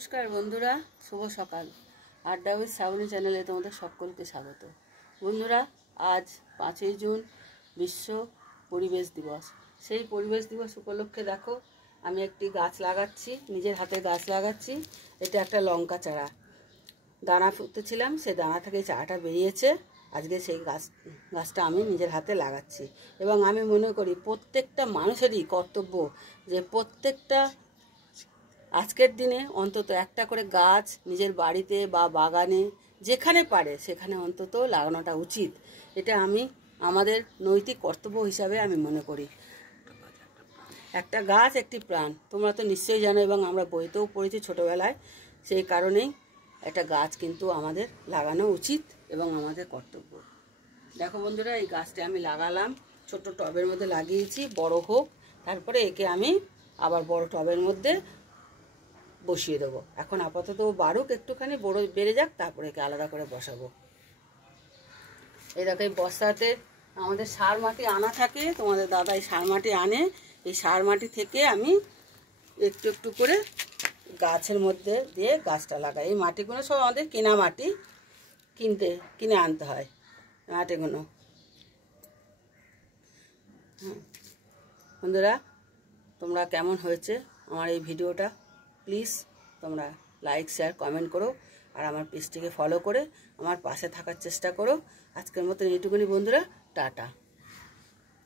নমস্কার বন্ধুরা, শুভ সকাল। আড্ডা উইথ শ্রাবণী চ্যানেলে তোমাদের সকলকে স্বাগত। বন্ধুরা, আজ 5ই জুন বিশ্ব পরিবেশ দিবস। সেই পরিবেশ দিবস উপলক্ষে দেখো আমি একটি গাছ লাগাচ্ছি, নিজের হাতে গাছ লাগাচ্ছি। এটা একটা লঙ্কা চারা, দানা পুঁতেছিলাম, সেই দানা থেকে চারাটা বেরিয়েছে। আজকে সেই গাছটা আমি নিজের হাতে লাগাচ্ছি এবং আমি মনে করি প্রত্যেকটা মানুষেরই কর্তব্য যে প্রত্যেকটা আজকের দিনে অন্তত একটা করে গাছ নিজের বাড়িতে বা বাগানে যেখানে পারে সেখানে অন্তত লাগানোটা উচিত। এটা আমি আমাদের নৈতিক কর্তব্য হিসাবে আমি মনে করি। একটা গাছ একটি প্রাণ, তোমরা তো নিশ্চয়ই জানো এবং আমরা বইতেও পড়েছি ছোটোবেলায়। সেই কারণেই একটা গাছ কিন্তু আমাদের লাগানো উচিত এবং আমাদের কর্তব্য। দেখো বন্ধুরা, এই গাছটা আমি লাগালাম, ছোট টবের মধ্যে লাগিয়েছি, বড় হোক, তারপরে একে আমি আবার বড় টবের মধ্যে বসিয়ে দেবো। এখন আপাতত বাড়ুক, একটুখানি বড় বেড়ে যাক, তারপরে একে আলাদা করে বসাবো। এই দেখো, এই বস্তাতে আমাদের সার মাটি আনা থাকে, তোমাদের দাদা এই সার মাটি আনে। এই সার মাটি থেকে আমি একটু একটু করে গাছের মধ্যে দিয়ে গাছটা লাগাই। এই মাটিগুলো সব আমাদের কেনা মাটি, কিনে আনতে হয় মাটিগুলো। বন্ধুরা, তোমরা কেমন হয়েছে আমার এই ভিডিওটা? প্লিজ তোমরা লাইক, শেয়ার, কমেন্ট করো আর আমার পেজটিকে ফলো করে আমার পাশে থাকার চেষ্টা করো। আজকের মতন এইটুকুনি বন্ধুরা, টাটা।